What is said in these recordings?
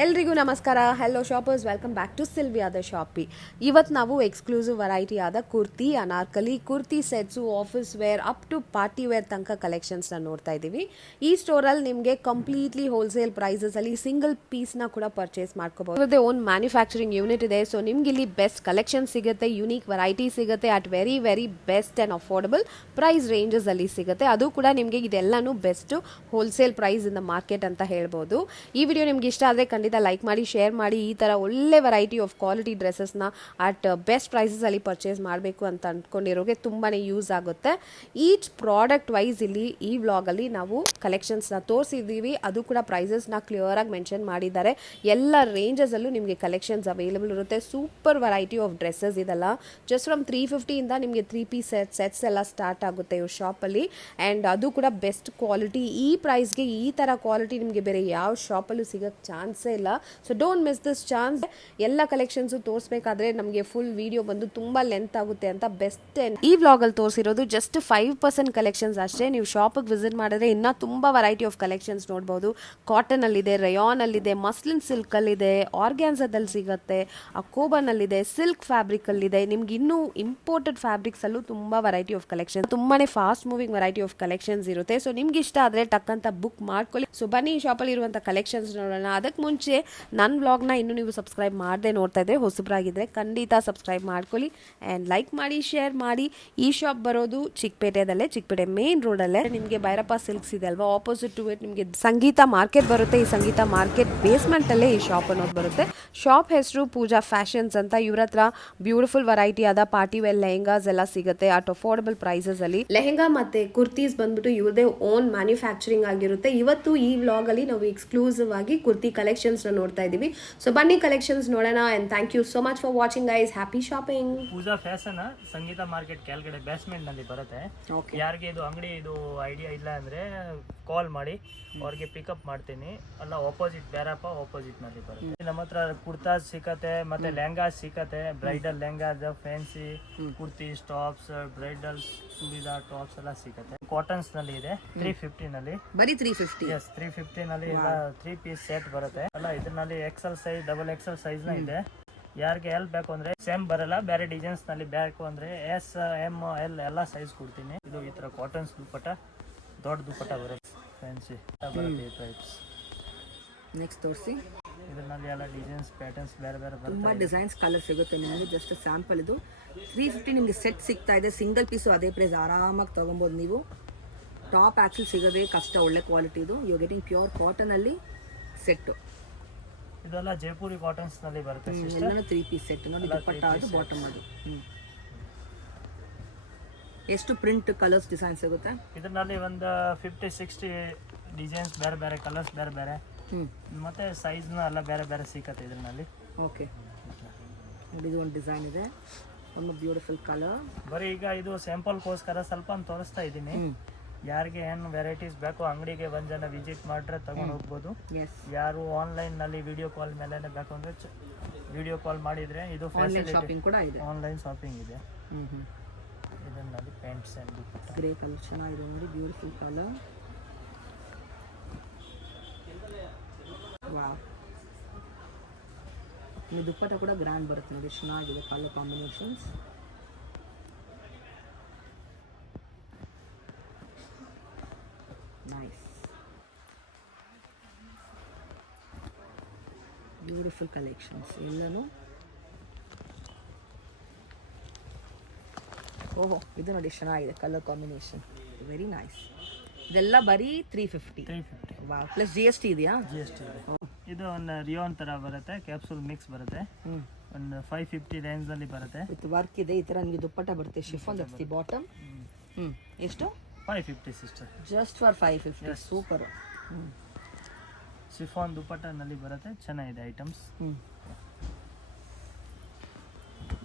ಎಲ್ರಿಗೂ ನಮಸ್ಕಾರ. Hello shoppers, welcome back to ಸಿಲ್ವಿಯಾದ ಶಾಪಿ. ಇವತ್ತು ನಾವು ಎಕ್ಸ್ಕ್ಲೂಸಿವ್ ವೆರೈಟಿ ಆದ kurti, Anarkali, kurti sets, office wear up to party wear ತನಕ ಕಲೆಕ್ಷನ್ಸ್ನ ನೋಡ್ತಾ ಇದ್ದೀವಿ. ಈ ಸ್ಟೋರಲ್ಲಿ ನಿಮಗೆ ಕಂಪ್ಲೀಟ್ಲಿ ಹೋಲ್ಸೇಲ್ ಪ್ರೈಸಸಲ್ಲಿ ಸಿಂಗಲ್ ಪೀಸ್ನ ಕೂಡ ಪರ್ಚೇಸ್ ಮಾಡ್ಕೋಬಹುದು. ಇವ್ರದ್ದೇ ಓನ್ ಮ್ಯಾನುಫ್ಯಾಕ್ಚರಿಂಗ್ ಯೂನಿಟ್ ಇದೆ. ಸೊ ನಿಮ್ಗೆ ಇಲ್ಲಿ ಬೆಸ್ಟ್ ಕಲೆಕ್ಷನ್ ಸಿಗುತ್ತೆ, ಯುನೀಕ್ ವೆರೈಟಿ ಸಿಗುತ್ತೆ at very very best and affordable price ranges ಅಲ್ಲಿ ಸಿಗುತ್ತೆ. ಅದು ಕೂಡ ನಿಮಗೆ ಇದೆಲ್ಲಾನು best wholesale price in the market ಅಂತ ಹೇಳ್ಬೋದು. ಈ ವಿಡಿಯೋ ನಿಮ್ಗೆ ಇಷ್ಟ ಆದರೆ ಖಂಡಿತ ಲೈಕ್ ಮಾಡಿ, ಶೇರ್ ಮಾಡಿ. ಈ ಥರ ಒಳ್ಳೆ ವೆರೈಟಿ ಆಫ್ ಕ್ವಾಲಿಟಿ ಡ್ರೆಸ್ಸಸ್ನ ಅಟ್ ಬೆಸ್ಟ್ ಪ್ರೈಸಸಲ್ಲಿ ಪರ್ಚೇಸ್ ಮಾಡಬೇಕು ಅಂತ ಅಂದ್ಕೊಂಡಿರೋರಿಗೆ ತುಂಬಾ ಯೂಸ್ ಆಗುತ್ತೆ. ಈಚ್ ಪ್ರಾಡಕ್ಟ್ ವೈಸ್ ಇಲ್ಲಿ ಈ ವ್ಲಾಗಲ್ಲಿ ನಾವು ಕಲೆಕ್ಷನ್ಸ್ನ ತೋರಿಸಿದ್ದೀವಿ. ಅದು ಕೂಡ ಪ್ರೈಸಸ್ನ ಕ್ಲಿಯರಾಗಿ ಮೆನ್ಷನ್ ಮಾಡಿದ್ದಾರೆ. ಎಲ್ಲ ರೇಂಜಸಲ್ಲೂ ನಿಮಗೆ ಕಲೆಕ್ಷನ್ಸ್ ಅವೈಲೇಬಲ್ ಇರುತ್ತೆ. ಸೂಪರ್ ವೆರೈಟಿ ಆಫ್ ಡ್ರೆಸ್ಸಸ್ ಇದೆಲ್ಲ ಜಸ್ಟ್ ಫ್ರಮ್ 350ಇಂದ ನಿಮಗೆ 3 ಪೀಸ್ ಸೆಟ್ಸ್ ಎಲ್ಲ ಸ್ಟಾರ್ಟ್ ಆಗುತ್ತೆ ಇವ್ರ ಶಾಪಲ್ಲಿ. ಆ್ಯಂಡ್ ಅದು ಕೂಡ ಬೆಸ್ಟ್ ಕ್ವಾಲಿಟಿ. ಈ ಪ್ರೈಸ್ಗೆ ಈ ಥರ ಕ್ವಾಲಿಟಿ ನಿಮಗೆ ಬೇರೆ ಯಾವ ಶಾಪಲ್ಲೂ ಸಿಗೋಕ್ಕೆ ಚಾನ್ಸೇ ಇಲ್ಲ. So don't miss this chance. ಎಲ್ಲ ಕಲೆಕ್ಷನ್ಸು ತೋರಿಸ್ಬೇಕಾದ್ರೆ ನಮಗೆ ಫುಲ್ ವಿಡಿಯೋ ಬಂದು ತುಂಬ ಲೆಂತ್ ಆಗುತ್ತೆ ಅಂತ ಬೆಸ್ಟ್ ಈ ವ್ಲಾಗಲ್ಲಿ ತೋರಿಸಿರೋದು ಜಸ್ಟ್ 5% ಕಲೆಕ್ಷನ್ಸ್ ಅಷ್ಟೇ. ನೀವು ಶಾಪಿಗೆ ವಿಸಿಟ್ ಮಾಡಿದ್ರೆ ಇನ್ನೂ ತುಂಬ ವೆರೈಟಿ ಆಫ್ ಕಲೆಕ್ಷನ್ಸ್ ನೋಡ್ಬೋದು. ಕಾಟನಲ್ಲಿದೆ, ರಯಾನಲ್ಲಿದೆ, ಮಸ್ಲಿನ್ ಸಿಲ್ಕಲ್ಲಿದೆ, ಆರ್ಗ್ಯಾನ್ಸದಲ್ಲಿ ಸಿಗುತ್ತೆ, ಅಕೋಬನಲ್ಲಿದೆ, ಸಿಲ್ಕ್ ಫ್ಯಾಬ್ರಿಕಲ್ಲಿದೆ. ನಿಮ್ಗೆ ಇನ್ನೂ ಇಂಪೋರ್ಟೆಡ್ ಫ್ಯಾಬ್ರಿಕ್ಸಲ್ಲೂ ತುಂಬ ವೆರೈಟಿ ಆಫ್ ಕಲೆಕ್ಷನ್, ತುಂಬಾ fast moving variety of collections ಇರುತ್ತೆ. ಸೊ ನಿಮ್ಗೆ ಇಷ್ಟ ಆದರೆ ಟಕ್ ಅಂತ ಬುಕ್ ಮಾಡ್ಕೊಳ್ಳಿ. ಸೊ ಬನ್ನಿ ಈ ಶಾಪಲ್ಲಿ ಇರುವಂಥ ಕಲೆಕ್ಷನ್ಸ್ ನೋಡೋಣ. ಅದಕ್ಕೆ ಮುಂಚೆ ನನ್ನ ವ್ಲಾಗ್ನ ಇನ್ನೂ ನೀವು ಸಬ್ಸ್ಕ್ರೈಬ್ ಮಾಡದೆ ನೋಡ್ತಾ ಇದ್ರೆ, ಹೊಸಬ್ರಾಗಿದ್ದರೆ ಖಂಡಿತ ಸಬ್ಸ್ಕ್ರೈಬ್ ಮಾಡ್ಕೊಳ್ಳಿ ಆ್ಯಂಡ್ ಲೈಕ್ ಮಾಡಿ, ಶೇರ್ ಮಾಡಿ. ಈ ಶಾಪ್ ಬರೋದು ಚಿಕ್ಕಪೇಟೆದಲ್ಲೇ, ಚಿಕ್ಕಪೇಟೆ ಮೇನ್ ರೋಡಲ್ಲೇ. ನಿಮಗೆ ಭೈರಪ್ಪ ಸಿಲ್ಕ್ಸ್ ಇದೆ ಅಲ್ವಾ, ಆಪೋಸಿಟ್ ಟು ಇಟ್ ನಿಮಗೆ ಸಂಗೀತ ಮಾರ್ಕೆಟ್ ಬರುತ್ತೆ. ಈ ಸಂಗೀತ ಮಾರ್ಕೆಟ್ ಬೇಸ್ಮೆಂಟಲ್ಲೇ ಈ ಶಾಪ್ ಅನ್ನೋದು ಬರುತ್ತೆ. ಶಾಪ್ ಹೆಸರು ಪೂಜಾ ಫ್ಯಾಷನ್ಸ್ ಅಂತ. ಇವ್ರ ಹತ್ರ ಬ್ಯೂಟಿಫುಲ್ ವೆರೈಟಿ ಆದ ಪಾರ್ಟಿ ವೇರ್ ಲೆಹೆಂಗಾಸ್ ಎಲ್ಲ ಸಿಗುತ್ತೆ ಅಟ್ ಅಫೋರ್ಡಬಲ್ ಪ್ರೈಸಸ್ ಅಲ್ಲಿ. ಲೆಹೆಂಗಾ ಮತ್ತೆ ಕುರ್ತೀಸ್ ಬಂದ್ಬಿಟ್ಟು ಇವ್ರದೇ ಓನ್ ಮ್ಯಾನುಫ್ಯಾಕ್ಚರಿಂಗ್ ಆಗಿರುತ್ತೆ. ಇವತ್ತು ಈ ವ್ಲಾಗ್ ಅಲ್ಲಿ ನಾವು ಎಕ್ಸ್ಕ್ಲೂಸಿವ್ ಆಗಿ ಕುರ್ತಿ ಕಲೆಕ್ಷನ್ಸ್ ನೋಡ್ತಾ ಇದೀವಿ. ಸೊ ಬನ್ನಿ ಕಲೆಕ್ಷನ್ಸ್ ನೋಡೋಣ. And thank you so much for watching guys. Happy shopping. Pooja fashion Sangeeta market ಕೆಳಗಡೆ ಬೇಸ್ಮೆಂಟ್ ನಲ್ಲಿ ಬರುತ್ತೆ. ಯಾರಿಗೆ ಇದು ಅಂಗಡಿ ಇದು ಐಡಿಯಾ ಇಲ್ಲ ಅಂದ್ರೆ ಕಾಲ್ ಮಾಡಿ, ಅವ್ರಿಗೆ ಪಿಕಪ್ ಮಾಡ್ತೀನಿ. ಅಲ್ಲ ಆಪೋಸಿಟ್ ಬೇರಪ್ಪ ಆಪೋಸಿಟ್ ನಲ್ಲಿ ಬರುತ್ತೆ. ನಮ್ಮ ಹತ್ರ ಕುರ್ತಾಸ್ ಸಿಕ್ಕತ್ತೆ, ಮತ್ತೆ ಲೆಹಂಗಾಸ್ ಸಿಕ್ಕತ್ತೆ. Bridal lehengas, fancy kurtis, tops, bridal churidar tops ಎಲ್ಲ ಸಿಕ್ಕತ್ತೆ. ಕಾಟನ್ಸ್ ನಲ್ಲಿ ಇದೆ 350 ನಲ್ಲಿ. ಬರೀ 350? ಎಸ್, 350 ನಲ್ಲಿ 3 ಪೀಸ್ ಸೆಟ್ ಬರುತ್ತೆ. ಅಲ್ಲ ಇದರಲ್ಲಿ XL size, double XL size ನ ಇದೆ. ಯಾರಿಗೆ ಎಲ್ ಬೇಕು ಅಂದ್ರೆ ಸೇಮ್ ಬರಲ್ಲ, ಬೇರೆ ಡಿಸೈನ್ಸ್ ನಲ್ಲಿ ಬೇಕು ಅಂದ್ರೆ ಎಸ್, ಎಮ್, ಎಲ್ ಎಲ್ಲ ಸೈಜ್ ಕೊಡ್ತೀನಿ. ಇದು ಈ ತರ ಕಾಟನ್ಸ್ ದುಪ್ಪಟ್ಟ, ದೊಡ್ಡ ದುಪ್ಪಟ್ಟ ಬರುತ್ತೆ, ಫ್ಯಾನ್ಸಿ ಬರುತ್ತೆ ಈ ಟೈಪ್ಸ್. ನೆಕ್ಸ್ಟ್ ತೋರಿಸಿ. ಇದರಲ್ಲಿ ಎಲ್ಲ ಡಿಸೈನ್ಸ್, ಪ್ಯಾಟರ್ನ್ಸ್ ಬೇರೆ ಬೇರೆ ತುಂಬಾ ಡಿಸೈನ್ಸ್, ಕಲರ್ ಸಿಗುತ್ತೆ ನಿಮಗೆ. ಜಸ್ಟ್ ಸ್ಯಾಂಪಲ್ ಇದು 350 ನಿಮಗೆ ಸೆಟ್ ಸಿಗ್ತಾ ಇದೆ. ಸಿಂಗಲ್ ಪೀಸು ಅದೇ ಪ್ರೈಸ್, ಆರಾಮಾಗಿ ತಗೊಬೋದು ನೀವು. ಟಾಪ್ ಆ್ಯಕ್ಚುಲಿ ಸಿಗೋದೇ ಕಷ್ಟ, ಒಳ್ಳೆ ಕ್ವಾಲಿಟಿ ಇದು. ಯು ಗೆಟಿಂಗ್ ಪ್ಯೂರ್ ಕಾಟನ್ ಅಲ್ಲಿ ಸೆಟ್ಟು. ಇದೆಲ್ಲ ಜೈಪುರಿ ಕಾಟನ್ಸ್ ನಲ್ಲಿ ಬರುತ್ತೆ. ಎಲ್ಲಾನು 3 ಪೀಸ್ ಸೆಟ್ ನೋಡಿ. ದುಪ್ಪಟ್ಟ ಅದು, ಬಾಟಮ್ ಅದು. ಎಷ್ಟು ಪ್ರಿಂಟ್, ಕಲರ್ಸ್, ಡಿಸೈನ್ ಸಿಗುತ್ತೆ ಇದರಲ್ಲಿ? ಒಂದು 50-60 ಡಿಸೈನ್ಸ್, ಬೇರೆ ಬೇರೆ ಕಲರ್ಸ್, ಬೇರೆ ಬೇರೆ ಮತ್ತೆ ಸೈಜ್ನ ಎಲ್ಲ ಬೇರೆ ಬೇರೆ ಸಿಕ್ಕತ್ತೆ ಇದರಲ್ಲಿ. ಓಕೆ ನೋಡಿ, ಇದು ಒಂದು ಡಿಸೈನ್ ಇದೆ, ಒಂದು ಬ್ಯೂಟಿಫುಲ್ ಕಲರ್. ಬರೀ ಈಗ ಇದು ಸ್ಯಾಂಪಲ್ಗೋಸ್ಕರ ಸ್ವಲ್ಪ ತೋರಿಸ್ತಾ ಇದ್ದೀನಿ. ಯಾರಿಗೆ ಏನು ವೆರೈಟೀಸ್ ಬೇಕು ಅಂಗಡಿಗೆ ಒಂದ್ ಜನ ವಿಸಿಟ್ ಮಾಡ್ರೆ ತಗೊಂಡು ಹೋಗ್ಬೋದು. ಯಾರು ಆನ್ಲೈನ್ ನಲ್ಲಿ ವಿಡಿಯೋ ಕಾಲ್ ಮೇಲೆ ಬೇಕು ಅಂದ್ರೆ ವಿಡಿಯೋ ಕಾಲ್ ಮಾಡಿದ್ರೆ ಇದು ಶಾಪಿಂಗ್ ಕೂಡ ಇದೆ, ಆನ್ಲೈನ್ ಶಾಪಿಂಗ್ ಇದೆ. ಇದರಲ್ಲಿ ಪ್ಯಾಂಟ್ಸ್ ಅಂಡ್ ಗ್ರೇ ಕಲರ್ ಚೆನ್ನಾಗಿದೆ ನೋಡಿ, ಬ್ಯೂಟಿಫುಲ್ ಕಲರ್. ವಾವ್, ಈ ದುಪ್ಪಟ್ಟ ಕೂಡ ಗ್ರ್ಯಾಂಡ್ ಬರುತ್ತೆ ನೋಡಿ, ಚೆನ್ನಾಗಿದೆ colour combinations. Nice, beautiful collections ಎಲ್ಲನೂ. ಓಹೋ, ಇದು ನೋಡಿ ಚೆನ್ನಾಗಿದೆ ಕಲರ್ ಕಾಂಬಿನೇಷನ್, ವೆರಿ ನೈಸ್. ಇದೆಲ್ಲ ಬರೀ 350. ವಾವ್, ಪ್ಲಸ್ GST ಇದೆಯಾ? GST ಇದೆ. ಇದು ಒಂದು ರಿಯೋನ್ ತರ ಬರುತ್ತೆ, ಕ್ಯಾಪ್ಸೂಲ್ ಮಿಕ್ಸ್ ಬರುತ್ತೆ. ಒಂದು 550 ರೇಂಜ್ ನಲ್ಲಿ ಬರುತ್ತೆ. ವಿತ್ ವರ್ಕ್ ಇದೆ. ಈ ತರ ನಿಮಗೆ ದುಪ್ಪಟ್ಟ ಬರುತ್ತೆ, ಶಿಫಾನ್. That's the bottom. ಎಷ್ಟು? 550 sister, just for 550. Super. Chiffon dupatta ನಲ್ಲಿ ಬರುತ್ತೆ, ಚೆನ್ನಾಗಿದೆ ಐಟಮ್ಸ್.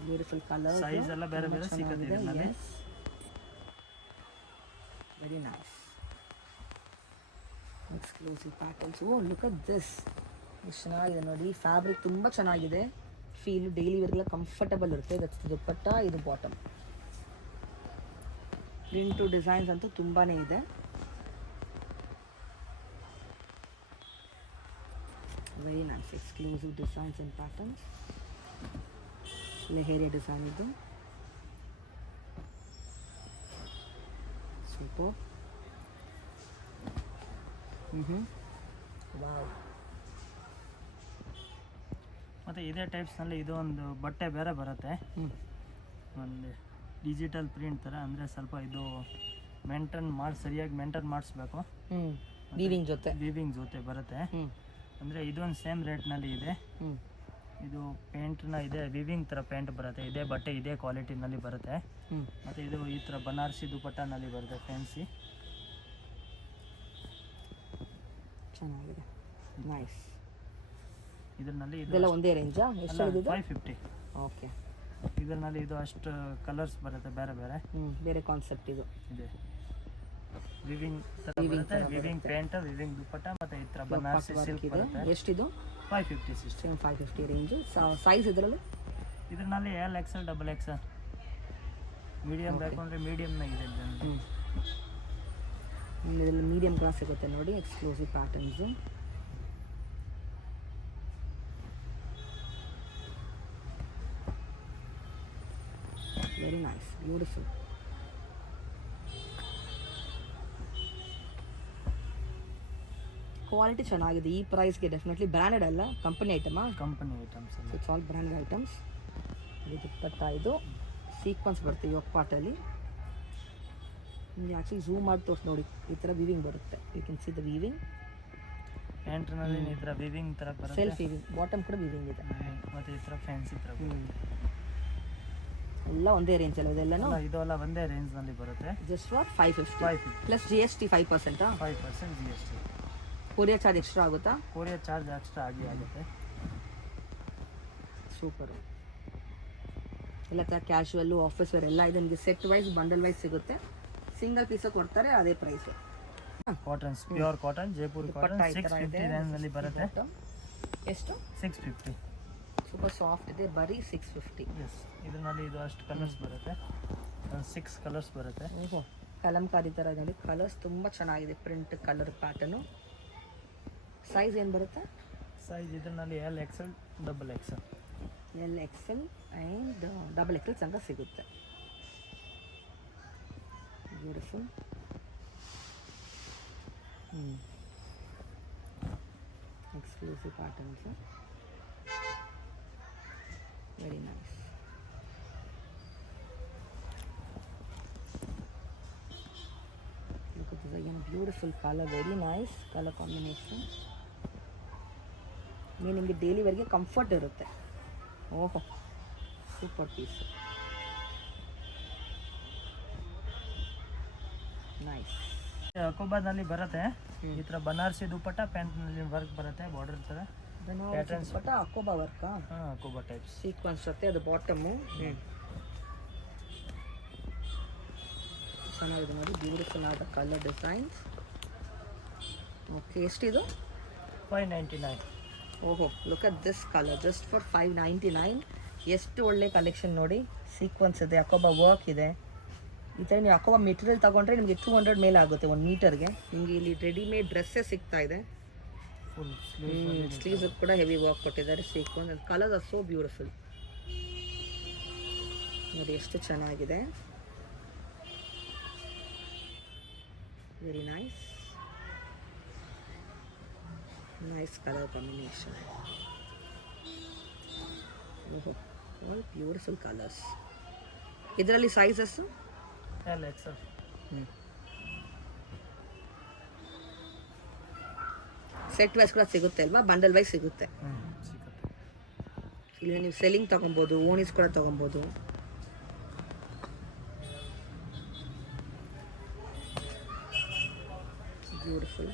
ಬ್ಯೂಟಿಫುಲ್ ಕಲರ್, ಸೈಜ್ ಎಲ್ಲ ಬೇರೆ ಬೇರೆ ಸಿಗುತ್ತೆ ಇದರಲ್ಲಿ. Very nice, exclusive patterns. Oh look at this, ಎಷ್ಟು ಚೆನ್ನಾಗಿದೆ ನೋಡಿ. ಫ್ಯಾಬ್ರಿಕ್ ತುಂಬ ಚೆನ್ನಾಗಿದೆ, ಫೀಲ್ ಡೈಲಿ ವೇರ್ಗೆಲ್ಲ ಕಂಫರ್ಟಬಲ್ ಇರುತ್ತೆ. ದಟ್ಸ್ ದುಪ್ಪಟ್ಟ, ಇದು ಬಾಟಮ್. ಪ್ರಿಂಟು ಡಿಸೈನ್ಸ್ ಅಂತೂ ತುಂಬಾ ಇದೆ. Very nice exclusive designs and patterns. Leheriya design ಇದು. ಸೂಪರ್. ವಾವ್. ಮತ್ತು ಇದೇ ಟೈಪ್ಸ್ನಲ್ಲಿ ಇದು ಒಂದು ಬಟ್ಟೆ ಬೇರೆ ಬರುತ್ತೆ, ಒಂದು ಡಿಜಿಟಲ್ ಪ್ರಿಂಟ್ ಥರ. ಅಂದರೆ ಸ್ವಲ್ಪ ಇದು ಸರಿಯಾಗಿ ಮೇಂಟೈನ್ ಮಾಡಿಸ್ಬೇಕು. ವೀವಿಂಗ್ ಜೊತೆ ಬರುತ್ತೆ. ಅಂದರೆ ಇದೊಂದು ಸೇಮ್ ರೇಟ್ನಲ್ಲಿ ಇದೆ. ಇದು ಪೇಂಟ್ನ ಇದೆ, ವಿವಿಂಗ್ ಥರ ಪೇಂಟ್ ಬರುತ್ತೆ. ಇದೇ ಬಟ್ಟೆ ಇದೇ ಕ್ವಾಲಿಟಿನಲ್ಲಿ ಬರುತ್ತೆ. ಮತ್ತು ಇದು ಈ ಥರ ಬನಾರಸಿ ದುಪಟ್ಟಾನಲ್ಲಿ ಬರುತ್ತೆ, ಫ್ಯಾನ್ಸಿ. ಚೆನ್ನಾಗಿದೆ, ನೈಸ್. ಇದರಲ್ಲಿ ಇದೆಲ್ಲ ಒಂದೇ ರೇಂಜಾ? ಎಷ್ಟು ಹೇಳಿದ್ದು? 550. ಓಕೆ. ಇದರಲ್ಲಿ ಇದು ಅಷ್ಟು ಕಲರ್ಸ್ ಬರುತ್ತೆ, ಬೇರೆ ಬೇರೆ ಬೇರೆ ಕಾನ್ಸೆಪ್ಟ್ ಇದು ಇದೆ. ವಿವಿಂಗ್ ಥರ ಬರುತ್ತೆ, ವಿವಿಂಗ್ ಪೇಂಟ್, ವಿವಿಂಗ್ ದುಪಟ್ಟ, ಮತ್ತು ಈ ಥರ ಬನಾರಸಿ ಸಿಲ್ಕ್ ಬರುತ್ತೆ. ಎಷ್ಟಿದು? 550 ಸಿಸ್ಟಮ್. 550 ರೇಂಜು. ಸೈಜ್ ಇದರಲ್ಲಿ? ಇದರಲ್ಲಿ XL, XXL, ಮೀಡಿಯಮ್ ಬೇಕು ಅಂದರೆ ಮೀಡಿಯಮ್ನಾಗ ಇದೆ. ಇದರಲ್ಲಿ ಮೀಡಿಯಮ್ ಕ್ಲಾಸ್ ಸಿಗುತ್ತೆ ನೋಡಿ, exclusive patterns. Very nice, beautiful. Quality ಚೆನ್ನಾಗಿದೆ. ಈ ಪ್ರೈಸ್ಗೆ ಡೆಫಿನೆಟ್ಲಿ ಬ್ರ್ಯಾಂಡೆಡ್ ಅಲ್ಲ, ಕಂಪನಿ ಐಟಮಾ? ಕಂಪನಿ ಐಟಮ್ಸ್ ಎಲ್ಲ. It's all branded items. ಇದು ದುಪ್ಪಟ್ಟ, ಇದು ಸೀಕ್ವೆನ್ಸ್ ಬರುತ್ತೆ ಯೋಗ ಪಾಟಲ್ಲಿ. ನಿಮಗೆ ಆ್ಯಕ್ಚುಲಿ ಝೂಮ್ ಮಾಡಿ ತೋರಿಸಿ ನೋಡಿ, ಈ ಥರ ವಿವಿಂಗ್ ಬರುತ್ತೆ. You can see the weaving. ಪ್ಯಾಂಟ್ನಲ್ಲಿ ಈ ಥರ ವಿವಿಂಗ್ ಥರ ಬರುತ್ತೆ, ಸೆಲ್ಫ್ ವಿವಿಂಗ್. ಬಾಟಮ್ ಕೂಡ ವಿವಿಂಗ್ ಇದೆ. ಮತ್ತು ಈ ಥರ ಫ್ಯಾನ್ಸಿ ಥರ ಎಲ್ಲ ಒಂದೇ ರೇಂಜ್ ಅಲ್ಲ ಇದೆಲ್ಲನೂ? ಇದೆಲ್ಲ ಒಂದೇ ರೇಂಜ್ನಲ್ಲಿ ಬರುತ್ತೆ. Just for 550 plus GST 5%. 5% GST. Courier charge extra ಆಗುತ್ತಾ? ಕೊರಿಯರ್ ಚಾರ್ಜ್ ಎಕ್ಸ್ಟ್ರಾ ಆಗುತ್ತೆ. ಸೂಪರು. ಎಲ್ಲ ಥರ ಕ್ಯಾಶುವಲ್ಲು, ಆಫೀಸ್ ವೇರ್ ಎಲ್ಲ ಇದೆ. ನಿಮಗೆ ಸೆಟ್ ವೈಸ್, ಬಂಡಲ್ ವೈಸ್ ಸಿಗುತ್ತೆ. ಸಿಂಗಲ್ ಪೀಸು ಕೊಡ್ತಾರೆ, ಅದೇ price. Cottons, pure cotton, Jaipur cotton, 650 ರೇಂಜ್ನಲ್ಲಿ ಬರುತ್ತೆ. ಎಷ್ಟು? 650. ಸೂಪರ್ ಸಾಫ್ಟ್ ಇದೆ, ಬರೀ 650. ಎಸ್. ಇದರಲ್ಲಿ ಇದು ಅಷ್ಟು ಕಲರ್ಸ್ ಬರುತ್ತೆ, 6 ಕಲರ್ಸ್ ಬರುತ್ತೆ. ಓಹೋ, ಕಲಂಕಾರಿ ಥರ ನೋಡಿ, ಕಲರ್ಸ್ ತುಂಬ ಚೆನ್ನಾಗಿದೆ. Print, colour pattern. ಸೈಜ್ ಏನು ಬರುತ್ತೆ? ಸೈಜ್ ಇದರಲ್ಲಿ XL, XXL. XL and XXL ತನಕ ಸಿಗುತ್ತೆ. Beautiful. Exclusive patterns, very nice. Look at this again, beautiful color, very nice color combination. ನಿಮಗೆ ಡೈಲಿ ವೇರ್ಗೆ ಕಂಫರ್ಟ್ ಇರುತ್ತೆ. ಓಹೋ, ಸೂಪರ್ ಪೀಸ್, ನೈಸ್. ಅಕೋಬಾದಲ್ಲಿ ಬರುತ್ತೆ ಈ ಥರ ಬನಾರಸಿ ದುಪಟ್ಟ, ಪ್ಯಾಂಟ್ನಲ್ಲಿ ವರ್ಕ್ ಬರುತ್ತೆ, ಬಾರ್ಡರ್ ಥರ ಪ್ಯಾಟರ್ನ್ಸ್. ಬಟ್ ಅಕೋಬಾ ವರ್ಕಾ? ಹಾಂ, ಅಕೋಬಾ ಟೈಪ್ಸ್. ಸೀಕ್ವೆನ್ಸ್ ಜೊತೆ ಅದು ಬಾಟಮು. ಚೆನ್ನಾಗಿದೆ ನೋಡಿ, ಬ್ಯೂಟಿಫುಲ್ ಆದ ಕಲರ್ ಡಿಸೈನ್ಸ್. ಓಕೆ, ಎಷ್ಟಿದು? 599. ಓಹೋ, look at this colour, just for 599. ಎಷ್ಟು ಒಳ್ಳೆ ಕಲೆಕ್ಷನ್ ನೋಡಿ. ಸೀಕ್ವೆನ್ಸ್ ಇದೆ, ಅಕೋಬಾ ವರ್ಕ್ ಇದೆ. ಈ ಥರ ನೀವು ಅಕೋಬಾ ಮೆಟೀರಿಯಲ್ ತೊಗೊಂಡ್ರೆ ನಿಮಗೆ 200 ಮೇಲೆ ಆಗುತ್ತೆ 1 ಮೀಟರ್ಗೆ. ನಿಮಗೆ ಇಲ್ಲಿ ರೆಡಿಮೇಡ್ ಡ್ರೆಸ್ಸೇ ಸಿಗ್ತಾ ಇದೆ. ಫುಲ್ ಸ್ಲೀವ್ಸ್ ಕೂಡ ಹೆವಿ ವರ್ಕ್ ಕೊಟ್ಟಿದ್ದಾರೆ. Sequence colours are so beautiful. ನೋಡಿ ಎಷ್ಟು ಚೆನ್ನಾಗಿದೆ, very nice. Nice colour combination. ಓಹೋ, ಆಲ್ ಬ್ಯೂಟಿಫುಲ್ ಕಲರ್ಸ್. ಇದರಲ್ಲಿ ಸೈಜಸ್ಸು? XL. ಸೆಟ್ ವೈಸ್ ಕೂಡ ಸಿಗುತ್ತೆ ಅಲ್ವಾ? ಬಂಡಲ್ ವೈಸ್ ಸಿಗುತ್ತೆ. ಸಿಗುತ್ತೆ. ಇಲ್ಲಿ ನೀವು ಸೆಲ್ಲಿಂಗ್ ತೊಗೊಬೋದು, ಓಣಿಸ್ ಕೂಡ ತೊಗೊಬೋದು. ಬ್ಯೂಟಿಫುಲ್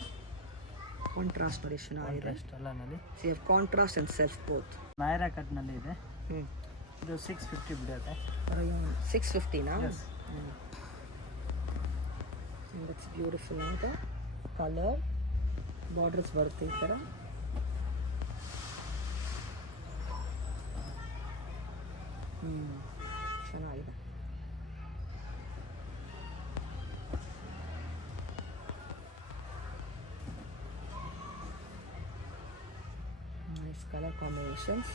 ಕಾಂಟ್ರಾಸ್ಟ್ ನೋಡಿ, ಚೆನ್ನಾಗಿದೆ. ಎಲ್ಲನಲ್ಲಿ ಕಾಂಟ್ರಾಸ್ಟ್ ಆ್ಯಂಡ್ ಸೆಲ್ಫ್ ಬೋತ್. ನಾಯರಾ ಕಟ್ನಲ್ಲಿ ಇದೆ. ಇದು 650 ಬಿಡುತ್ತೆ. 650ನಾ? ದಟ್ಸ್ ಬ್ಯೂಟಿಫುಲ್ ಅಂತ ಕಲರ್. ಬಾರ್ಡರ್ಸ್ ಬರುತ್ತೆ ಈ ಥರ. ಚೆನ್ನಾಗಿದೆ. ಕಲರ್ ಕಾಂಬಿನೇಷನ್ಸ್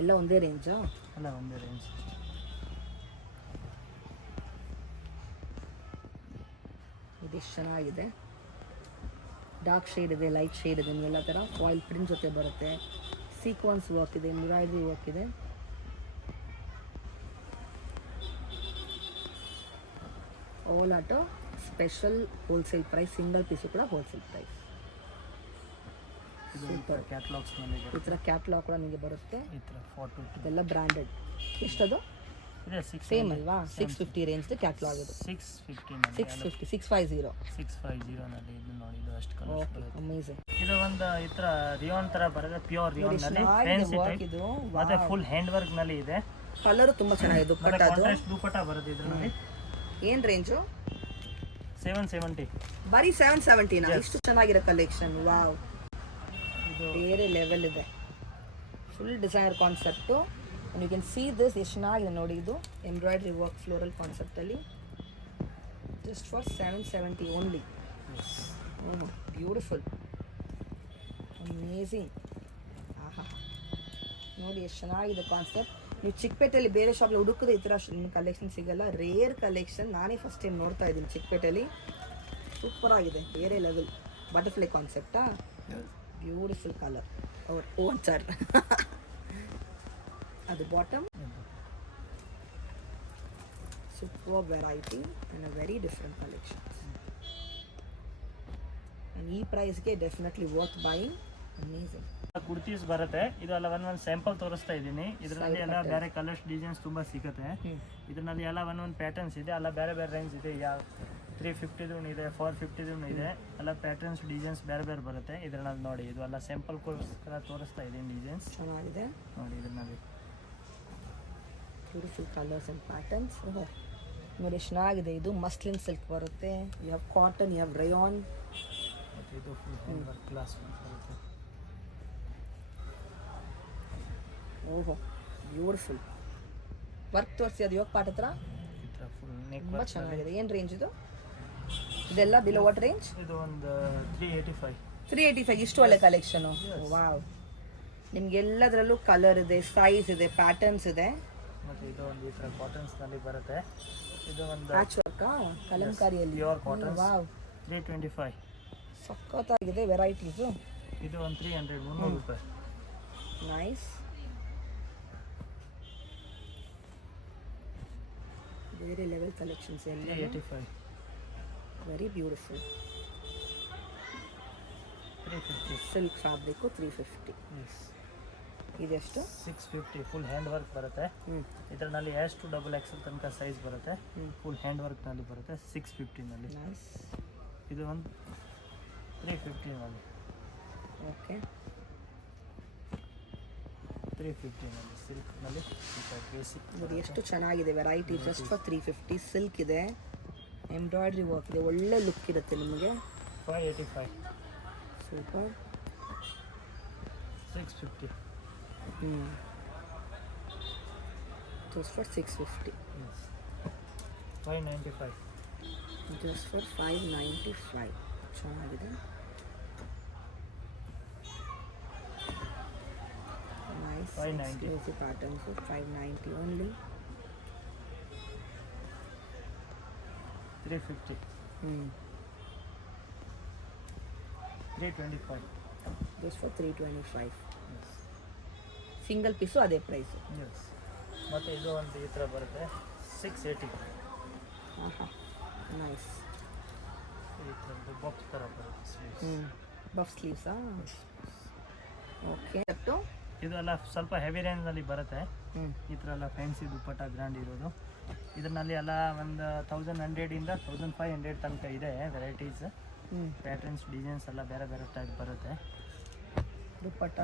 ಎಲ್ಲ ಒಂದೇ ರೇಂಜಾ? ಎಲ್ಲ ಒಂದೇ ರೇಂಜ್. ಇದೆಷ್ಟು ಚೆನ್ನಾಗಿದೆ. ಡಾರ್ಕ್ ಶೇಡ್ ಇದೆ, ಲೈಟ್ ಶೇಡ್ ಇದೆ, ಎಲ್ಲ ಥರ ಫಾಯಿಲ್ ಪ್ರಿಂಟ್ ಜೊತೆ ಬರುತ್ತೆ. ಸೀಕ್ವೆನ್ಸ್ ವರ್ಕ್ ಇದೆ, ಎಂಬ್ರಾಯ್ಡ್ರಿ ವರ್ಕ್ ಇದೆ. All auto special wholesale price, single piece ಕೂಡ ಹೋಲ್ಸೇಲ್ ಪ್ರೈಸ್. ಸೂಪರ್. ಕ್ಯಾಟ್ಲಾಗ್ಸ್ನಲ್ಲಿ ಈ ಥರ ಕ್ಯಾಟ್ಲಾಗ್ ಕೂಡ ನಿಮಗೆ ಬರುತ್ತೆ. ಈ ಥರ ಫೋಟೋ ಇದೆಲ್ಲ ಬ್ರ್ಯಾಂಡೆಡ್. ಎಷ್ಟದು? ಇದೆ ಸೇಮ್ ಅಲ್ವಾ? 650 ರೇಂಜ್ದು ಕ್ಯಾಟ್ಲಾಗ್ ಇದು. 650 650 650. 650 ಇದು ನೋಡಿ, ಇದು ಅಷ್ಟು ಕಲರ್ ಓಕೆ, ಬರುತ್ತೆ. ಅಮೇಜಿಂಗ್. ಇದು ಒಂದು ಈ ಥರ ರಿಯಾನ್ ಥರ ಬರುತ್ತೆ, ಪ್ಯೂರ್ ರಿಯಾನ್ ನಲ್ಲಿ ಚೆನ್ನಾಗಿದೆ ಫ್ಯಾನ್ಸಿ ವರ್ಕ್ ಟೈಪ್. ಇದು. ಮತ್ತೆ ಫುಲ್ ಹ್ಯಾಂಡ್ ವರ್ಕ್ ನಲ್ಲಿ ಇದೆ. ಕಲರ್ ತುಂಬಾ ಚೆನ್ನಾಗಿದೆ. ದುಪ್ಪಟ್ಟ ಅದು ಕಾಂಟ್ರಾಸ್ಟ್ ದುಪಟ್ಟ ಬರುತ್ತೆ ಇದ್ರಲ್ಲಿ. ಏನು ರೇಂಜು? 770. ಬರೀ 770 ನಾ? ಇಷ್ಟು ಚೆನ್ನಾಗಿರೋ ಕಲೆಕ್ಷನ್. ವಾವ್, ಇದು ಬೇರೆ ಲೆವೆಲ್ ಇದೆ. Full designer concept. You can see this. ಎಷ್ಟು ಚೆನ್ನಾಗಿದೆ ನೋಡಿ. ಇದು ಎಂಬ್ರಾಯ್ಡ್ರಿ ವರ್ಕ್ ಫ್ಲೋರಲ್ ಕಾನ್ಸೆಪ್ಟಲ್ಲಿ just for 770 only. Beautiful, amazing. ಆಹಾ, ನೋಡಿ ಎಷ್ಟು ಚೆನ್ನಾಗಿದೆ ಕಾನ್ಸೆಪ್ಟ್. ನೀವು ಚಿಕ್ಕಪೇಟೆಯಲ್ಲಿ ಬೇರೆ ಶಾಪ್ಲಿ ಹುಡುಕಿದ್ರೆ ಈ ಥರ ನಿಮ್ಗೆ ಕಲೆಕ್ಷನ್ ಸಿಗಲ್ಲ. Rare collection. ನಾನೇ ಫಸ್ಟ್ ಟೈಮ್ ನೋಡ್ತಾ ಇದ್ದೀನಿ ಚಿಕ್ಕಪೇಟೆಯಲ್ಲಿ. ಸೂಪರ್ ಆಗಿದೆ, ಬೇರೆ ಲೆವೆಲ್. ಬಟರ್ಫ್ಲೈ ಕಾನ್ಸೆಪ್ಟಾ? Beautiful colour. ಅವ್ರ ಓನ್ ಸರ್. ಅದು bottom. Super variety and a very different collections. And ಈ ಪ್ರೈಸ್ಗೆ definitely worth buying. Amazing. Kurtis ಬರುತ್ತೆ. ಇದು ಎಲ್ಲ ಒಂದೊಂದು ಸ್ಯಾಂಪಲ್ ತೋರಿಸ್ತಾ ಇದ್ದೀನಿ. ಇದರಲ್ಲಿ ಎಲ್ಲ ಬೇರೆ ಕಲರ್ಸ್ ಡಿಸೈನ್ಸ್ ತುಂಬ ಸಿಗುತ್ತೆ. ಇದರಲ್ಲಿ ಎಲ್ಲ ಒಂದೊಂದು ಪ್ಯಾಟರ್ನ್ಸ್ ಇದೆ. ಎಲ್ಲ ಬೇರೆ ಬೇರೆ ರೇಂಜ್ ಇದೆ. ಯಾವ 350 ಇದೆ, 450 ಇದೆ. ಎಲ್ಲ ಪ್ಯಾಟರ್ನ್ಸ್ ಡಿಸೈನ್ಸ್ ಬೇರೆ ಬೇರೆ ಬರುತ್ತೆ. ಇದರಲ್ಲಿ ನೋಡಿ, ಇದು ಎಲ್ಲ ಸ್ಯಾಂಪಲ್ ತೋರಿಸ್ತಾ ಇದ್ದೀನಿ ಡಿಸೈನ್ಸ್. ಚೆನ್ನಾಗಿದೆ ನೋಡಿ ಇದರಲ್ಲಿ ಬ್ಯೂಟಿಫುಲ್ ಕಲರ್ಸ್ ಆ್ಯಂಡ್ ಪ್ಯಾಟರ್ನ್ಸ್. ನೋಡಿ ಎಷ್ಟು ಚೆನ್ನಾಗಿದೆ. ಇದು ಮಸ್ಲಿನ್ ಸಿಲ್ಕ್ ಬರುತ್ತೆ. You have cotton, you have rayon. ಮತ್ತು ಇದು ಫುಲ್ ಹ್ಯಾಂಡ್ ವರ್ಕ್ ಕ್ಲಾಸ್ ಬರುತ್ತೆ. ಓಹೋ, ಬ್ಯೂಟಿಫುಲ್ ವರ್ಕ್ ತೋರಿಸಿ. ಅದು ಯೋಗ ಪಾಟ್ ಹತ್ರ ಈ ಥರ ಫುಲ್ ನೆಕ್ ತುಂಬ ವರ್ಕ್. ಚೆನ್ನಾಗಿದೆ. ಏನು ರೇಂಜ್ ಇದು? ಇದೆಲ್ಲ ಬಿಲೋ ವಾಟ್ ರೇಂಜ್? ಇದು ಒಂದು 385. 385. ಇಷ್ಟು ಒಳ್ಳೆ ಕಲೆಕ್ಷನು. ವಾವ್. ನಿಮ್ಗೆಲ್ಲದರಲ್ಲೂ ಕಲರ್ ಇದೆ, ಸೈಜ್ ಇದೆ, ಪ್ಯಾಟರ್ನ್ಸ್ ಇದೆ. ಮತ್ತು ಇದು ಒಂದು ಈ ಥರ ಕಾಟನ್ಸ್ನಲ್ಲಿ ಬರುತ್ತೆ. ಇದು ಒಂದು ಪ್ಯಾಚ್ ವರ್ಕಾ? ಕಲಂಕಾರಿಯಲ್ಲಿ. Pure cotton. ವಾವ್, 325. ಸಖತ್ತಾಗಿದೆ ವೆರೈಟೀಸು. ಇದು ಒಂದು 300 ರೂಪಾಯಿ. ನೈಸ್. ಬೇರೆ ಲೆವೆಲ್ ಕಲೆಕ್ಷನ್ಸ್ ಎಲ್ಲ. 385. Very beautiful. 350. Silk fabric 350. Yes. ಇದೆಷ್ಟು? 650 ಫುಲ್ ಹ್ಯಾಂಡ್ ವರ್ಕ್ ಬರುತ್ತೆ. ಇದರಲ್ಲಿ ಎಸ್ ಟು XXL ತನಕ ಸೈಜ್ ಬರುತ್ತೆ. ಫುಲ್ ಹ್ಯಾಂಡ್ ವರ್ಕ್ನಲ್ಲಿ ಬರುತ್ತೆ. 650ನಲ್ಲಿ. ನೈಸ್. ಇದು ಒಂದು 350ನಲ್ಲಿ. Okay, 350ನಲ್ಲಿ ಸಿಲ್ಕ್ನಲ್ಲಿ basic. ನೋಡಿ ಎಷ್ಟು ಚೆನ್ನಾಗಿದೆ ವೆರೈಟಿ. Just for 350. ಸಿಲ್ಕ್ ಇದೆ, ಎಂಬ್ರಾಯ್ಡ್ರಿ ವರ್ಕ್ ಇದೆ, ಒಳ್ಳೆ ಲುಕ್ ಇರುತ್ತೆ ನಿಮಗೆ. 585. Super. 650. Just for 650. Yes. 595. Just for 595. ಚೆನ್ನಾಗಿದೆ. Nice. 590. Exclusive patterns. 590 only. 350. 325. Just for 325. Single piece ಅದೇ ಪ್ರೈಸು. ಎಸ್. ಮತ್ತು ಇದು ಒಂದು ಈ ಥರ ಬರುತ್ತೆ. 680. ಆಹಾ, ನೈಸ್. ಈ ಥರದ್ದು ಬಾಕ್ಸ್ ಥರ ಬರುತ್ತೆ ಸ್ಲೀವ್ಸ್. ಬಫ್ ಸ್ಲೀವ್ಸಾ? ಓಕೆ. ಇದು ಎಲ್ಲ ಸ್ವಲ್ಪ ಹೆವಿ ರೇಂಜ್ನಲ್ಲಿ ಬರುತ್ತೆ. ಈ ಥರ ಎಲ್ಲ ಫ್ಯಾನ್ಸಿ ದುಪ್ಪಟ್ಟ ಗ್ರ್ಯಾಂಡ್ ಇರೋದು. ಇದರಲ್ಲಿ ಎಲ್ಲ ಒಂದು 1100 1500 ತನಕ ಇದೆ ವೆರೈಟೀಸ್. ಪ್ಯಾಟರ್ನ್ಸ್ ಡಿಸೈನ್ಸ್ ಎಲ್ಲ ಬೇರೆ ಬೇರೆ ಟೈಪ್ ಬರುತ್ತೆ. ದುಪ್ಪಟ್ಟ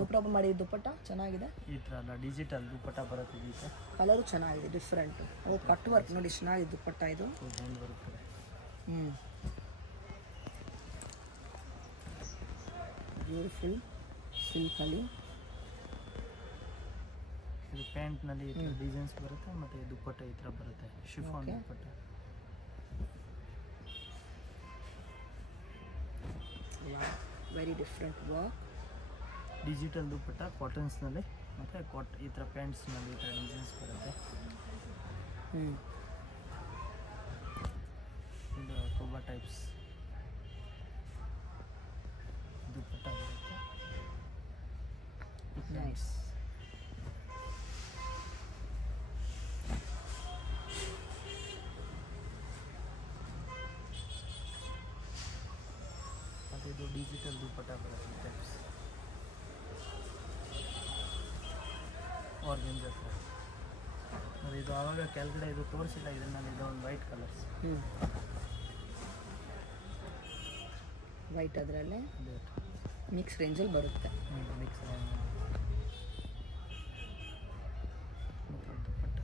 ದುಪ್ಪಟ್ಟ ಮಾಡಿ. ದುಪ್ಪಟ್ಟ ಚೆನ್ನಾಗಿದೆ. ಈ ಥರ ಎಲ್ಲ ಡಿಜಿಟಲ್ ದುಪ್ಪಟ್ಟ ಬರುತ್ತೆ. ಇದಕ್ಕೆ ಕಲರು ಚೆನ್ನಾಗಿದೆ, ಡಿಫ್ರೆಂಟು. ಓ, ಕಟ್ ವರ್ಕ್ ನೋಡಿ ಚೆನ್ನಾಗಿದೆ ದುಪ್ಪಟ್ಟ ಇದು. ಹ್ಯಾಂಡ್ ಬರುತ್ತೆ. ಬ್ಯೂಟಿಫುಲ್ ಸಿಲ್ಕಲ್ಲಿ. ಇದು ಪ್ಯಾಂಟ್ನಲ್ಲಿ ಈ ಥರ ಡಿಸೈನ್ಸ್ ಬರುತ್ತೆ. ಮತ್ತು ದುಪ್ಪಟ್ಟ ಈ ಥರ ಬರುತ್ತೆ, chiffon dupatta. Very different work. Digital dupatta ಕಾಟನ್ಸ್ನಲ್ಲಿ ಮತ್ತು ಈ ಥರ ಪ್ಯಾಂಟ್ಸ್ನಲ್ಲಿ ಈ ಥರ ಡಿಸೈನ್ಸ್ ಬರುತ್ತೆ. ಇದು ಕೊಬ್ಬ ಟೈಪ್ಸ್ ದುಪ್ಪಟ್ಟ ಬರುತ್ತೆ. ನೈಸ್. ಮತ್ತು ಇದು ಡಿಜಿಟಲ್ ದುಪ್ಪಟ್ಟ ಬರುತ್ತೆ ಟೈಪ್ಸ್ ಆರ್ಗೆಂಜ ಥರ. ಮತ್ತು ಇದು ಆವಾಗ ಕೆಳಗಡೆ ಇದು ತೋರಿಸಿಲ್ಲ ಇದರಲ್ಲಿ ಇದು ಒಂದು ವೈಟ್ ಕಲರ್ಸ್. ವೈಟ್ ಅದರಲ್ಲೇ ಮಿಕ್ಸ್ ರೇಂಜಲ್ಲಿ ಬರುತ್ತೆ. ಮಿಕ್ಸ್ ದುಪ್ಪಟ್ಟ.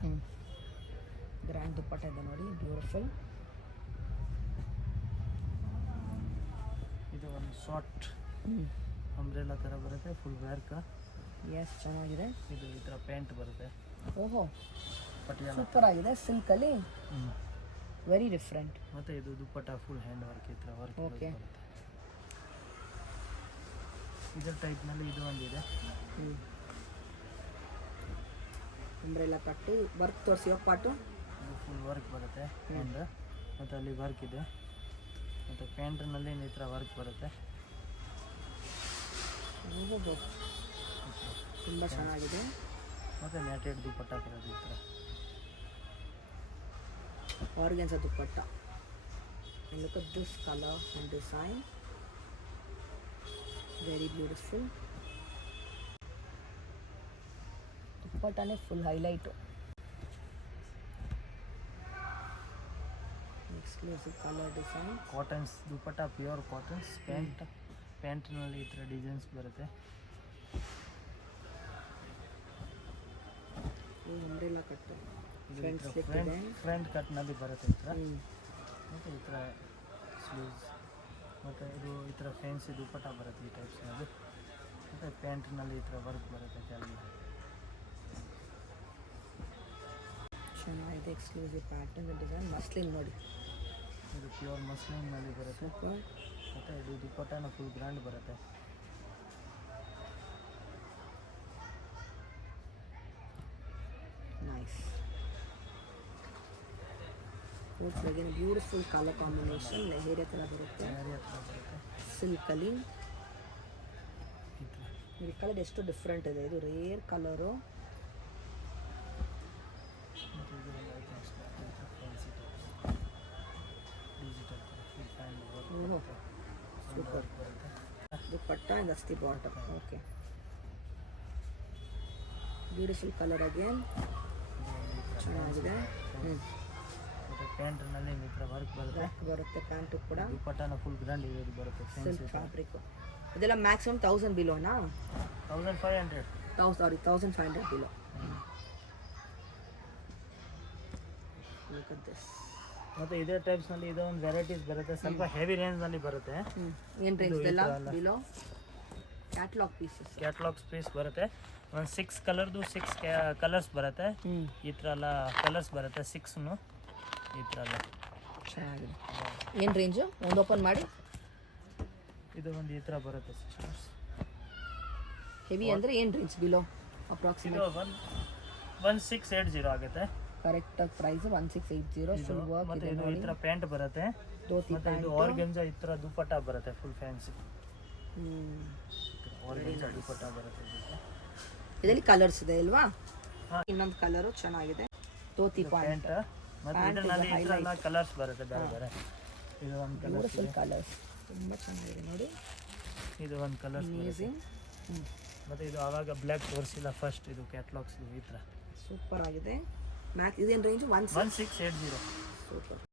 ಗ್ರ್ಯಾಂಡ್ ದುಪ್ಪಟ್ಟ ಇದೆ ನೋಡಿ, ಬ್ಯೂಟಿಫುಲ್. ಇದು ಒಂದು ಶಾರ್ಟ್ ಅಂಬ್ರೆಲಾ ಥರ ಬರುತ್ತೆ, ಫುಲ್ ವರ್ಕ್. ಎಸ್, ಚೆನ್ನಾಗಿದೆ. ಇದು ಈ ಥರ ಪ್ಯಾಂಟ್ ಬರುತ್ತೆ. ಓಹೋ, ಪಟಿಯಾಲ. ಸೂಪರ್ ಆಗಿದೆ. ಸಿಲ್ಕಲ್ಲಿ ವೆರಿ ಡಿಫ್ರೆಂಟ್. ಮತ್ತು ಇದು ದುಪ್ಪಟ್ಟ ಫುಲ್ ಹ್ಯಾಂಡ್ ವರ್ಕ್ ಈ ಥರ ವರ್ಕ್ ಓಕೆ. ಬರುತ್ತೆ. ಇದರ ಟೈಪ್ನಲ್ಲಿ ಇದು ಒಂದಿದೆ. ಅಂಬ್ರೆಲಾ ಕಟ್ಟು ವರ್ಕ್ ತೋರಿಸಿ ಪಾಟು. ಇದು ಫುಲ್ ವರ್ಕ್ ಬರುತ್ತೆ ಹ್ಯಾಂಡ್, ಮತ್ತು ಅಲ್ಲಿ ವರ್ಕ್ ಇದೆ. ಮತ್ತು ಪ್ಯಾಂಟ್ನಲ್ಲಿ ಈ ಥರ ವರ್ಕ್ ಬರುತ್ತೆ. ತುಂಬ ಚೆನ್ನಾಗಿದೆ. ಮತ್ತು ಮ್ಯಾಟೆಡ್ ದುಪ್ಪಟ್ಟ ಬರೋದು ಈ ಥರ. Organza dupatta. And look at this color and design. Very beautiful. ದುಪ್ಪಟ್ಟನೇ full highlight. Exclusive colour design. Cottons dupatta, pure cottons. ಪ್ಯಾಂಟ್ನಲ್ಲಿ ಈ ಥರ ಡಿಸೈನ್ಸ್ ಬರುತ್ತೆ. Umbrella cut. ಫ್ರಂಟ್ ಸ್ಲಿಪ್ ಇದೆ. ಫ್ರಂಟ್ ಕಟ್ನಲ್ಲಿ ಬರುತ್ತೆ ಈ ಥರ. ಮತ್ತು ಈ ಥರ ಸ್ಲೀವ್ಸ್. ಮತ್ತು ಇದು ಈ ಥರ ಫ್ಯಾನ್ಸಿ ದುಪ್ಪಟ್ಟ ಬರುತ್ತೆ ಈ ಟೈಪ್ಸ್ನಲ್ಲಿ. ಮತ್ತು ಪ್ಯಾಂಟ್ನಲ್ಲಿ ಈ ಥರ ವರ್ಕ್ ಬರುತ್ತೆ ಕೆಳಗೆ. ಚೆನ್ನಾಗಿದೆ. Exclusive pattern design. ಮಸ್ಲಿನ್ ನೋಡಿ, ಇದು ಪ್ಯೂರ್ ಮಸ್ಲಿನ್ನಲ್ಲಿ ಬರುತ್ತೆ. ಸೂಪರ್. ಮತ್ತು ಇದು ದುಪ್ಪಟ್ಟನ ಫುಲ್ ಗ್ರ್ಯಾಂಡ್ ಬರುತ್ತೆ. Nice. Fourth again beautiful colour combination. Leheriya ಥರ ಬರುತ್ತೆ. ಸ್ಯಾರಿ ಹತ್ರ ಬರುತ್ತೆ ಸಿಲ್ಕಲ್ಲಿ. ಈ ಥರ. ಈ ಕಲರ್ ಎಷ್ಟು ಡಿಫ್ರೆಂಟ್ ಇದೆ. ಇದು ರೇರ್ ಕಲರು. ಮತ್ತು ಇದು ಫ್ಯಾನ್ಸಿ ಡಿಜಿಟಲ್ ಫುಲ್ ಫ್ಯಾನ್ ಓಹೋ, ಸೂಪರ್ ಬರುತ್ತೆ. Dupatta and that's the bottom. Okay, beautiful color again. ಚೆನ್ನಾಗಿದೆ. ಮತ್ತು ಪ್ಯಾಂಟ್ನಲ್ಲಿ ಈ ಥರ ವರ್ಕ್ ಬರುತ್ತೆ. ಬರುತ್ತೆ ಪ್ಯಾಂಟು ಕೂಡ. ದುಪ್ಪಟ್ಟನ ಫುಲ್ ಗ್ರ್ಯಾಂಡ್ ಇದು ಬರುತ್ತೆ. Silk fabric. ಇದೆಲ್ಲ ಮ್ಯಾಕ್ಸಿಮಮ್ 1000 ಬಿಲೋನಾ? 1500. 1500 ಬಿಲೋ. Look at this. ಮತ್ತು ಇದೇ ಟೈಪ್ಸ್ನಲ್ಲಿ ಇದು ಒಂದು ವೆರೈಟೀಸ್ ಬರುತ್ತೆ. ಸ್ವಲ್ಪ ಹೆವಿ ರೇಂಜ್ನಲ್ಲಿ ಬರುತ್ತೆ. ಏನು ರೇಂಜ್ ಇದೆಲ್ಲ below? Catalogue pieces. Catalogues piece ಬರುತ್ತೆ. ಒಂದು 6 ಕಲರ್ದು 6 ಕಲರ್ಸ್ ಬರುತ್ತೆ. ಈ ಥರ ಎಲ್ಲ ಕಲರ್ಸ್ ಬರುತ್ತೆ 6ನು ಈ ಥರ ಎಲ್ಲ. ಚೆನ್ನಾಗಿದೆ. ಏನು ರೇಂಜು? ಒಂದು ಓಪನ್ ಮಾಡಿ. ಇದು ಒಂದು ಈ ಥರ ಬರುತ್ತೆ ಸಿಸ್ಟರ್ಸ್. ಹೆವಿ ಅಂದರೆ ಏನು ರೇಂಜ್ ಬಿಲೋ ಅಪ್ರಾಕ್ಸಿಮೇಟ್? ಇದು 1680 ಆಗುತ್ತೆ. ಕರೆಕ್ಟಾಗಿ ಪ್ರೈಸ್ 1680. ಫುಲ್ ವರ್ಕ್ ಮತ್ತು ಇದೆ ಇದು ಈ ನೋಡಿ. ಥರ ಪ್ಯಾಂಟ್ ಬರುತ್ತೆ. ಧೋತಿ ಮತ್ತು ಇದು ಆರ್ಗೆಂಜಾ ಈ ಥರ ದುಪ್ಪಟ್ಟ ಬರುತ್ತೆ ಫುಲ್ ಫ್ಯಾನ್ಸಿ. ಆರ್ಗೆಂಜಾ ದುಪ್ಪಟ್ಟ ಬರುತ್ತೆ ಇದಕ್ಕೆ. ಇದರಲ್ಲಿ ಕಲರ್ಸ್ ಇದೆ ಅಲ್ವಾ? ಇನ್ನೊಂದು ಕಲರು ಚೆನ್ನಾಗಿದೆ. ಧೋತಿ ಪ್ಯಾಂಟ್. ಮತ್ತು ಇದರಲ್ಲಿ ಈ ಥರ ಕಲರ್ಸ್ ಬರುತ್ತೆ ಬೇರೆ ಬೇರೆ. ಇದು ಒಂದು ಕಲರ್. Beautiful colours. ತುಂಬ ಚೆನ್ನಾಗಿದೆ ನೋಡಿ. ಇದು ಒಂದು ಕಲರ್ಸ್. ಅಮೇಜಿಂಗ್. ಮತ್ತು ಇದು ಆವಾಗ ಬ್ಲ್ಯಾಕ್ ತೋರಿಸಿಲ್ಲ ಫಸ್ಟ್. ಇದು ಕ್ಯಾಟ್ಲಾಗ್ಸ್ ಈ ಥರ ಸೂಪರ್ ಆಗಿದೆ. ಮ್ಯಾಕ್ ಇದೇನು ರೇಂಜ್? 1680. ಸೂಪರ್.